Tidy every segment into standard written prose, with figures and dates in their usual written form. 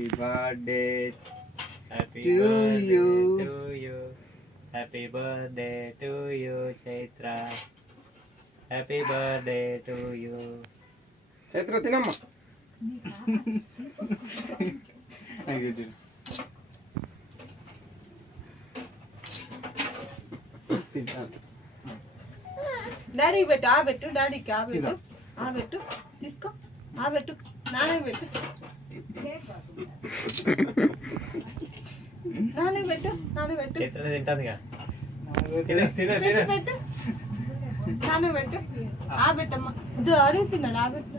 Happy birthday happy To you. To you happy birthday to you Chaitra happy birthday to you Chaitra తినమ్మా. Daddy పెట్టు, ఆ పెట్టు, డాడీకి ఆ పెట్టు, ఆ పెట్టు, తీసుకో, ఆ పెట్టు, నానే పెట్టు, నానే పెట్టు, నానే పెట్టు, చైత్ర తింటాదిగా పెట్టు, పెట్టు, నానే పెట్టు, ఆ పెట్టమ్మా, ఇది అడుగుతున్నాడు, ఆ పెట్టు,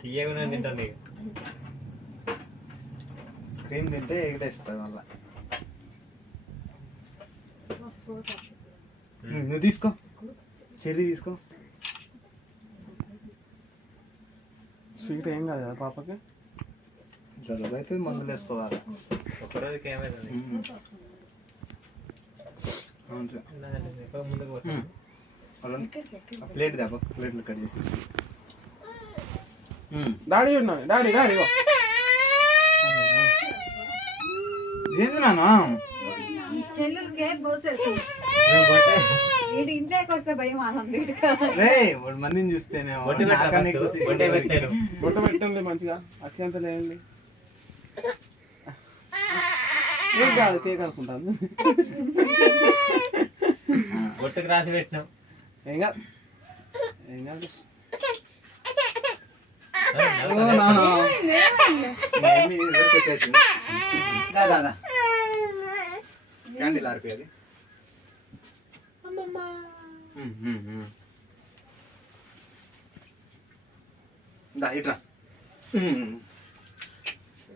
తీయకుండా తింటుంది. క్రీమ్ తింటే ఎగటేస్తుంది మళ్ళా. నువ్వు తీసుకో, చెర్రీ తీసుకో. స్వీట్ ఏం కాదు కదా పాపకి. జలుబు అయితే మందులు వేసుకోవాలి. ఒక్కరోజుకి ఏమైతుంది ముందుకు పోతాను. ప్లేట్ దాబా, ప్లేట్లు కట్ చేసి. డాడీ ఉన్నాను, డాడీ డాడీ ఇగో. ఏంది నాన్న? చెల్లెలు కేక్ కోసేసి వీడి ఇంట్లోకి వస్తే భయం ఆనం రే వాడు మందిని చూస్తేనే బొట్టు నాకన్నా ఎక్కువ బొట్టే సిగ్గు. పెట్టాను. బొట్ట పెట్టండి మంచిగా, అత్యంతలు వేయండి. ఏం కాదు, కేక్ అనుకుంటాను. బొట్టుకు రాసి పెట్టినాం. ఏం కాదు, ఏం కాదు. ఓ నాన్న. మమ్మీ ఏదో పెట్టేసింది. దా, దా, దా. క్యాండిల్ ఆరిపోయేది. దా ఇట్రా.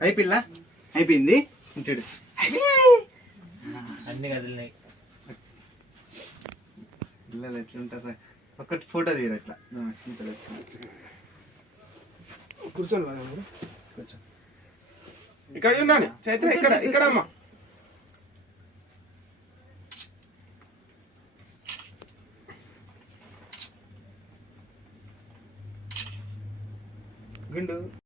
అయిపోయిందా? అయిపోయింది చూడు. అన్ని కదిలినాయి. పిల్లలు ఎట్లుంటారు. ఒక్కటి ఫోటో తీరు ఎట్లా కూర్చోండి మరి. కొంచెం ఇక్కడ ఉన్నాను చైత్ర, ఇక్కడ ఇక్కడ అమ్మా. గుండు.